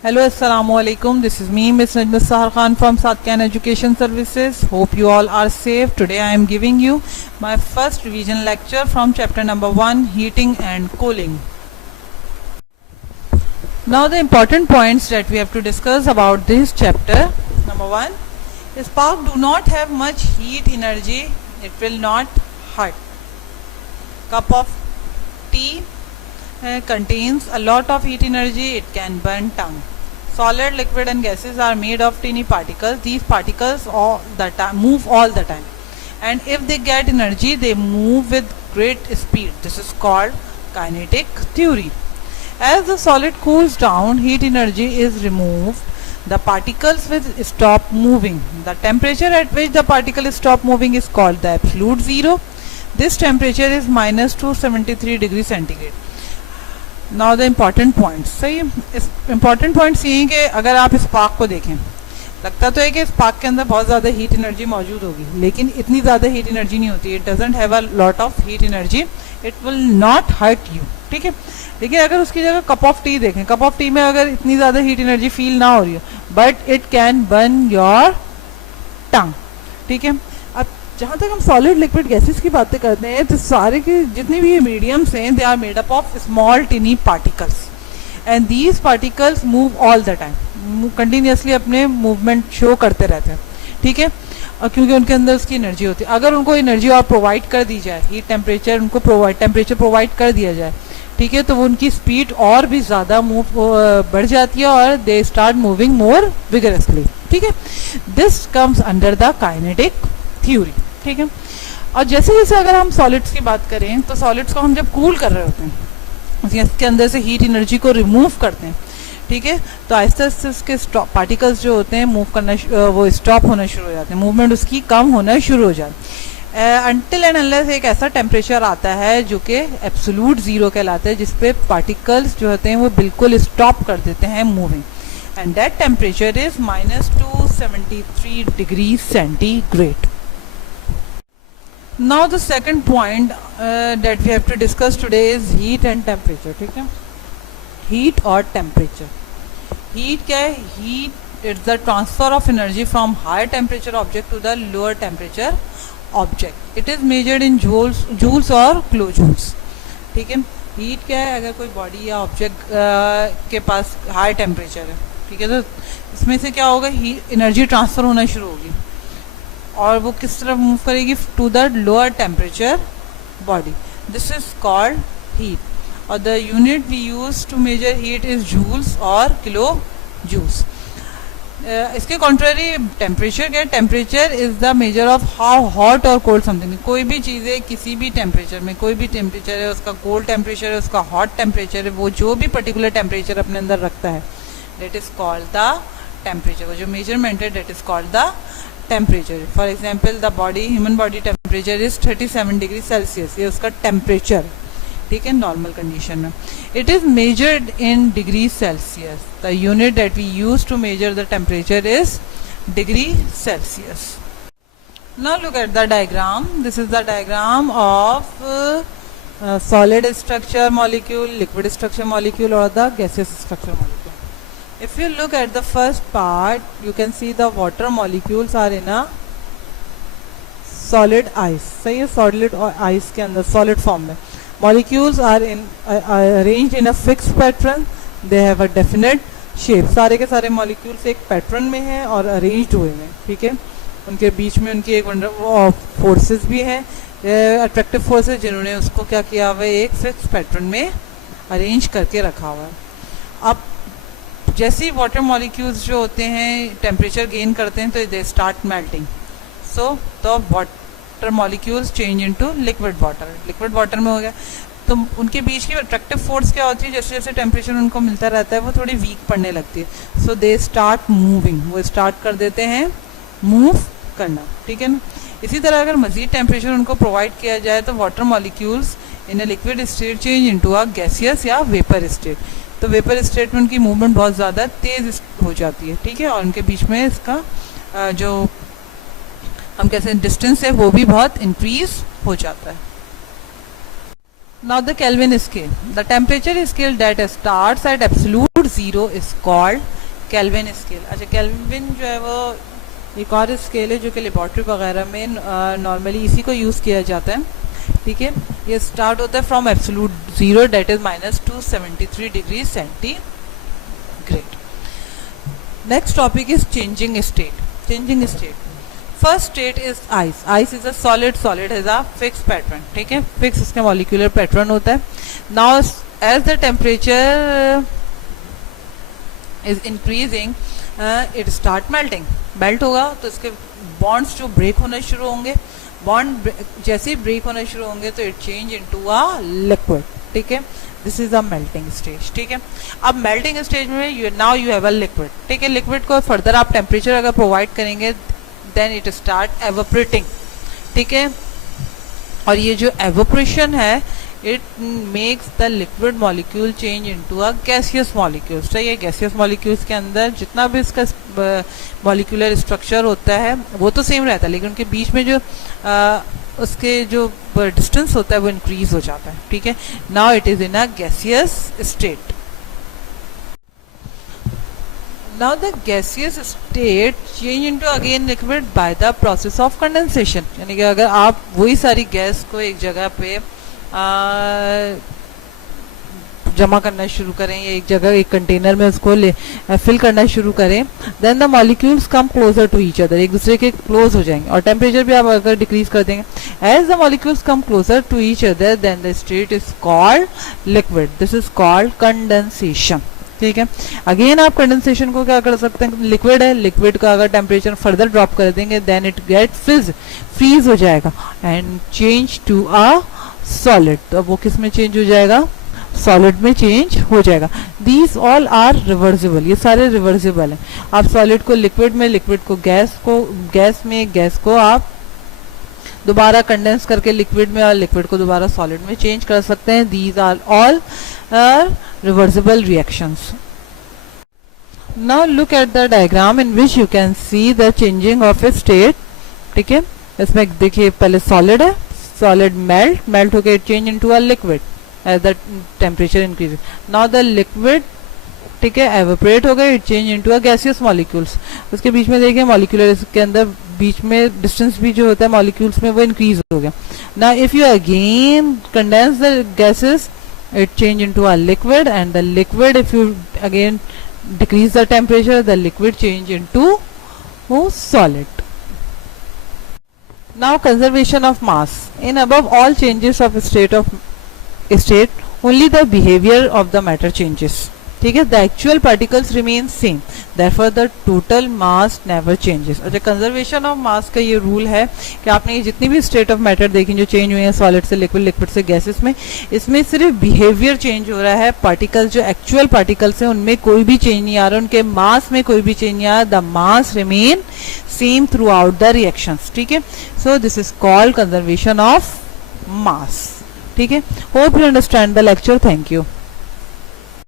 Hello, Assalamu alaikum. This is me, Ms. Najma Sahar Khan from Satyan Education Services. Hope you all are safe. Today I am giving you my first revision lecture from chapter number 1, Heating and Cooling. Now the important points that we have to discuss about this chapter. Number 1, spark do not have much heat energy. It will not hurt. Cup of tea contains a lot of heat energy. It can burn tongue. Solid, liquid and gases are made of tiny particles. These particles move all the time, and if they get energy they move with great speed. This is called kinetic theory. As the solid cools down, heat energy is removed. The particles will stop moving. The temperature at which the particles stop moving is called the absolute zero. This temperature is minus 273 degree centigrade. Now the important points. सही, इस important points ये हैं कि अगर आप spark को देखें, लगता तो है कि स्पार्क के अंदर बहुत ज़्यादा हीट एनर्जी मौजूद होगी, लेकिन इतनी ज़्यादा हीट एनर्जी नहीं होती. It doesn't have a lot of heat energy. It will not hurt you. ठीक है, लेकिन अगर उसकी जगह कप ऑफ टी देखें, कप ऑफ टी में अगर इतनी ज़्यादा हीट एनर्जी फील ना हो रही हो, but it can burn your tongue. ठीक है, अब जहाँ तक हम सॉलिड लिक्विड गैसेस की बातें करते हैं तो सारे के जितने भी मीडियम्स हैं they are made up of small tiny particles, and these particles move all the time, continuously अपने मूवमेंट शो करते रहते हैं. ठीक है, और क्योंकि उनके अंदर उसकी एनर्जी होती है. अगर उनको एनर्जी और प्रोवाइड कर दी जाए, हीट टेम्परेचर उनको टेम्परेचर प्रोवाइड कर दिया जाए, ठीक है, तो वो उनकी स्पीड और भी ज़्यादा बढ़ जाती है और they start moving more vigorously. ठीक है, this comes under the kinetic theory. ठीक है, और जैसे जैसे अगर हम सॉलिड्स की बात करें तो सॉलिड्स को हम जब कूल कर रहे होते हैं, इसके अंदर से हीट एनर्जी को रिमूव करते हैं, ठीक है, तो आहिस्ते आहिस्ते उसके पार्टिकल्स जो होते हैं मूव करना, वो स्टॉप होना शुरू हो जाते हैं, मूवमेंट उसकी कम होना शुरू हो जाती है. अनटिल एंड अनलेस एक ऐसा टेम्परेचर आता है जो कि एब्सोल्यूट ज़ीरो कहलाता है, जिसपे पार्टिकल्स जो होते हैं वो बिल्कुल स्टॉप कर देते हैं moving, and that temperature is minus 273 degree centigrade. Now the second point that we have to discuss today is heat and temperature. ठीक है, heat और temperature. Heat क्या है? Heat it's the transfer of energy from higher temperature object to the lower temperature object. It is measured in joules और kilojoules. ठीक है, heat क्या है? अगर कोई बॉडी या ऑब्जेक्ट के पास हाई टेम्परेचर है, ठीक है, तो इसमें से क्या होगा, एनर्जी ट्रांसफर होना शुरू होगी और वो किस तरफ मूव करेगी, to the lower temperature body. This is called heat, और the unit we use to measure heat is joules और किलो जूल्स. इसके कॉन्ट्ररी टेम्परेचर क्या है? Temperature is the measure of how hot और कोल्ड समथिंग. कोई भी चीज़ है, किसी भी टेम्परेचर में, कोई भी टेम्परेचर है, उसका कोल्ड टेम्परेचर है, उसका हॉट टेम्परेचर है, वो जो भी पर्टिकुलर टेम्परेचर अपने अंदर रखता है, that is called the temperature. वो जो मेजरमेंट है that is called the temperature. For example the human body temperature is 37 degree Celsius, ये उसका टेम्परेचर. ठीक है, नॉर्मल कंडीशन में. It is measured in degree Celsius. The unit that we use to measure the temperature is degree Celsius. Now look at the diagram. This is the diagram of solid structure molecule, liquid structure molecule और the gaseous structure molecule. If you look at the first part, you can see the water molecules are in a solid ice. सही है, solid ice के अंदर solid form में molecules are arranged in a fixed pattern. They have a definite shape. सारे के सारे molecules एक pattern में हैं और arranged हुए हैं. ठीक है, उनके बीच में उनकी एक forces भी हैं, attractive forces, जिन्होंने उसको क्या किया हुआ है, एक fixed pattern में arrange करके रखा हुआ है. अब जैसे ही वाटर मॉलिक्यूल्स जो होते हैं टेम्परेचर गेन करते हैं तो दे स्टार्ट मेल्टिंग. सो तो water molecules change into liquid water. Liquid water में हो गया तो उनके बीच की अट्रैक्टिव फोर्स क्या होती है, जैसे जैसे टेम्परेचर उनको मिलता रहता है वो थोड़ी वीक पड़ने लगती है. सो दे स्टार्ट मूविंग, वो स्टार्ट कर देते हैं मूव करना. ठीक है ना. इसी तरह अगर मजीद टेम्परेचर उनको प्रोवाइड किया जाए तो water molecules in a liquid state change into a gaseous या वेपर स्टेट. तो वेपर स्टेट में उनकी मूवमेंट बहुत ज़्यादा तेज़ हो जाती है. ठीक है, और उनके बीच में इसका जो हम कहते हैं डिस्टेंस है वो भी बहुत इंक्रीज हो जाता है. Now the Kelvin scale. The temperature scale that starts at absolute zero is called Kelvin scale. अच्छा Kelvin जो है वो एक और स्केल है जो कि लेबॉर्ट्री वगैरह में नॉर्मली इसी को यूज़ किया जाता है, ठीक है। ये स्टार्ट होता है from absolute zero that is -273 degree centigrade. Next topic is changing state. Changing state, first state is ice. Ice is a solid, solid has a fix pattern, ठीक है, फिक्स इसका मॉलिक्यूलर पैटर्न होता है। Now as the temperature is increasing it start melting. Melt होगा तो इसके bonds जो break होना शुरू होंगे, बॉन्ड जैसे ही ब्रेक होना शुरू होंगे तो it change into a liquid, ठीक है। This is a melting stage, ठीक है। अब मेल्टिंग स्टेज में now you have a liquid, ठीक है। लिक्विड को फर्दर आप टेम्परेचर अगर प्रोवाइड करेंगे देन इट स्टार्ट एवोपरेटिंग, ठीक है। और ये जो एवोपरेशन है it makes the liquid molecule change into a gaseous molecules. तो ये गैसियस मॉलिक्यूल्स के अंदर जितना भी इसका मॉलिक्यूलर स्ट्रक्चर होता है वो तो सेम रहता है, लेकिन उनके बीच में जो उसके जो डिस्टेंस होता है वो इंक्रीज हो जाता है, ठीक है। Now it is in a gaseous state. Now the gaseous state change into again liquid by the process of condensation। यानी कि अगर आप वही सारी गैस को एक जगह पे जमा करना शुरू करें या एक जगह एक कंटेनर में उसको फिल करना शुरू करें, then the molecules come closer to each other, एक दूसरे के क्लोज हो जाएंगे। और टेम्परेचर भी आप अगर डिक्रीज कर देंगे, as the molecules come closer to each other then the state is called liquid. This is called condensation, ठीक है। अगेन आप कंडेंसेशन को क्या कर सकते हैं, लिक्विड है, लिक्विड का अगर टेम्परेचर फर्दर ड्रॉप कर देंगे देन इट गेट फ्रीज हो जाएगा and change to a solid. तो अब वो किस में चेंज हो जाएगा, सॉलिड में चेंज हो जाएगा। दीज ऑल आर रिवर्सिबल, ये सारे रिवर्सिबल हैं। आप सॉलिड को लिक्विड में, लिक्विड को गैस में, गैस को आप दोबारा कंडेंस करके लिक्विड में और लिक्विड को दोबारा सॉलिड में चेंज कर सकते हैं। These are all reversible reactions. Now look at the diagram in which you can see the changing of a state, ठीक है। इसमें देखिए पहले सॉलिड है, सॉलिड मेल्ट होके it change into a liquid as the temperature increase. Now the liquid, ठीक है, evaporate हो गए, it change into a gaseous molecules. उसके बीच में देखिए मॉलिक्यूलर के अंदर बीच में डिस्टेंस भी जो होता है मॉलिक्यूल्स में वो इंक्रीज हो गया। Now if you again condense the gases it change into a liquid, and the liquid, if you again decrease the temperature, the liquid change into solid. Now conservation of mass. In above all changes of state, only the behavior of the matter changes, ठीक है। The actual particles remain same, therefore the total mass never changes. अच्छा, conservation of mass का ये rule है कि आपने ये जितनी भी स्टेट ऑफ मैटर देखी जो चेंज हुए हैं सॉलिड से लिक्विड, लिक्विड से गैसेस में, इसमें सिर्फ बिहेवियर चेंज हो रहा है। पार्टिकल्स जो एक्चुअल पार्टिकल्स हैं उनमें कोई भी चेंज नहीं आ रहा, उनके मास में कोई भी चेंज नहीं आ रहा। The mass remain same through out the reactions, ठीक है। So this is called conservation of mass, ठीक है। Hope you understand the lecture. Thank you.